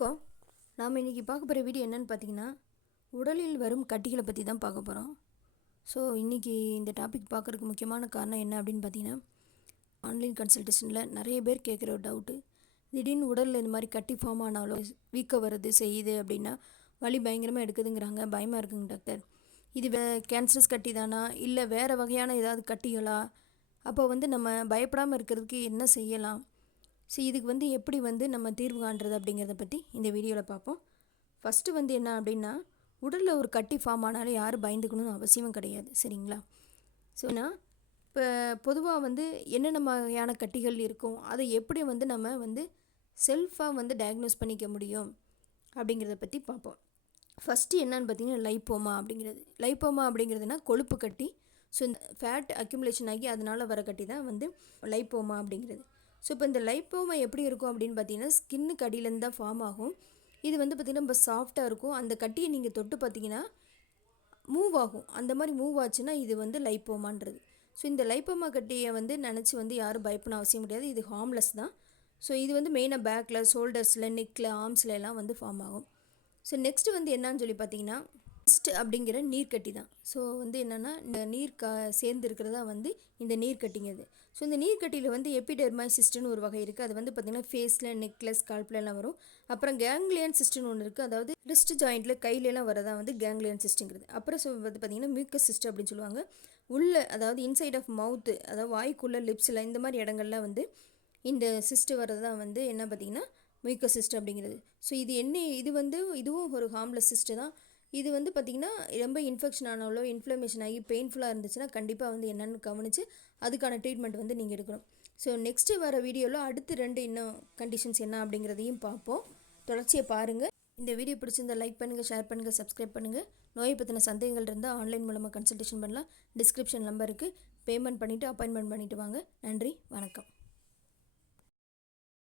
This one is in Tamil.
வணக்கம். நாம் இன்றைக்கி பார்க்க போகிற வீடியோ என்னென்னு பார்த்தீங்கன்னா, உடலில் வரும் கட்டிகளை பற்றி தான் பார்க்க போகிறோம். ஸோ இன்றைக்கி இந்த டாபிக் பார்க்குறதுக்கு முக்கியமான காரணம் என்ன அப்படின்னு பார்த்தீங்கன்னா, ஆன்லைன் கன்சல்டேஷனில் நிறைய பேர் கேட்குற ஒரு டவுட்டு, திடீர்னு உடலில் இந்த மாதிரி கட்டி ஃபார்ம் ஆனாலோ வீக்கம் வருது செய்யுது அப்படின்னா வலி பயங்கரமாக எடுக்குதுங்கிறாங்க. பயமாக இருக்குங்க டாக்டர். இது கேன்சரஸ் கட்டி தானா இல்லை வேறு வகையான ஏதாவது கட்டிகளா? அப்போ நம்ம பயப்படாமல் இருக்கிறதுக்கு என்ன செய்யலாம்? ஸோ இதுக்கு எப்படி நம்ம தீர்வு காண்றது அப்படிங்கிறத பற்றி இந்த வீடியோவில் பார்ப்போம். ஃபஸ்ட்டு என்ன அப்படின்னா, உடலில் ஒரு கட்டி ஃபார்ம் ஆனாலும் யாரும் பயந்துக்கணும்னு அவசியம் கிடையாது, சரிங்களா? ஸோ இப்போ பொதுவாக என்னென்ன வகையான கட்டிகள் இருக்கும், அதை எப்படி நம்ம செல்ஃபாக டயக்னோஸ் பண்ணிக்க முடியும் அப்படிங்கிறத பற்றி பார்ப்போம். ஃபஸ்ட்டு என்னன்னு பார்த்தீங்கன்னா லைப்போமா அப்படிங்கிறது. லைப்போமா அப்படிங்கிறதுனா கொழுப்பு கட்டி. ஸோ இந்த ஃபேட் அக்யூமுலேஷன் ஆகி அதனால் வர கட்டி தான் லைப்போமா அப்படிங்கிறது. ஸோ இப்போ இந்த லைப்போமா எப்படி இருக்கும் அப்படின்னு பார்த்தீங்கன்னா, ஸ்கின்னுக்கு அடியிலேருந்து தான் ஃபார்ம் ஆகும். இது பார்த்திங்கன்னா ரொம்ப சாஃப்டாக இருக்கும். அந்த கட்டியை நீங்கள் தொட்டு பார்த்தீங்கன்னா மூவ் ஆகும். அந்த மாதிரி மூவ் ஆச்சுன்னா இது லைப்போமான்றது. ஸோ இந்த லைப்போமா கட்டியை நினச்சி யாரும் பயப்படணும் அவசியம் முடியாது. இது ஹார்ம்லெஸ் தான். ஸோ இது மெயினாக பேக்கில், ஷோல்டர்ஸில், நெக்கில், ஆர்ம்ஸில் எல்லாம் ஃபார்ம் ஆகும். ஸோ நெக்ஸ்ட்டு என்னான்னு சொல்லி பார்த்தீங்கன்னா, சிஸ்ட் அப்படிங்கிற நீர்க்கட்டி தான். ஸோ என்னென்னா இந்த நீர் சேர்ந்து இருக்கிறதா இந்த நீர்க்கட்டிங்கிறது. ஸோ இந்த நீர்க்கட்டியில் எபிடெர்மாய் சிஸ்ட்னு ஒரு வகை இருக்குது. அது பார்த்திங்கன்னா ஃபேஸில், நெக்கில், ஸ்கால்ப்லலாம் வரும். அப்புறம் கேங்லியன் சிஸ்ட்னு ஒன்று இருக்குது. அதாவது ரிஸ்ட் ஜாயிண்ட்டில் கையிலலாம் வரதா கேங்லியன் சிஸ்ட்டுங்கிறது. அப்புறம் பார்த்திங்கன்னா மியூக்கஸ் சிஸ்ட் அப்படின்னு சொல்லுவாங்க. உள்ள அதாவது இன்சைட் ஆஃப் மவுத்து, அதாவது வாய்க்குள்ளே, லிப்ஸில் இந்த மாதிரி இடங்கள்லாம் இந்த சிஸ்ட்டு வரது தான் என்ன பார்த்திங்கன்னா மியூக்கஸ் சிஸ்ட் அப்படிங்கிறது. ஸோ இது இதுவும் ஒரு ஹார்ம்லெஸ் சிஸ்ட்டு தான். இது பார்த்திங்கன்னா ரொம்ப இன்ஃபெக்ஷன் ஆனாலோ இன்ஃப்ளமேஷன் ஆகி பெயின்ஃபுல்லாக இருந்துச்சுன்னா கண்டிப்பாக என்னென்னு கவனித்து அதுக்கான ட்ரீட்மெண்ட் நீங்கள் எடுக்கணும். ஸோ நெக்ஸ்ட்டு வர வீடியோவில் அடுத்து 2 இன்னும் கண்டிஷன்ஸ் என்ன அப்படிங்கிறதையும் பார்ப்போம். தொடர்ச்சியை பாருங்கள். இந்த வீடியோ பிடிச்சிருந்தால் லைக் பண்ணுங்கள், ஷேர் பண்ணுங்கள், சப்ஸ்கிரைப் பண்ணுங்கள். நோயை பற்றின சந்தேகங்கள் இருந்தால் ஆன்லைன் மூலமாக கன்சல்டேஷன் பண்ணலாம். டிஸ்கிரிப்ஷன் நம்பருக்கு பேமெண்ட் பண்ணிவிட்டு அப்பாயின்மெண்ட் பண்ணிவிட்டு வாங்க. நன்றி, வணக்கம்.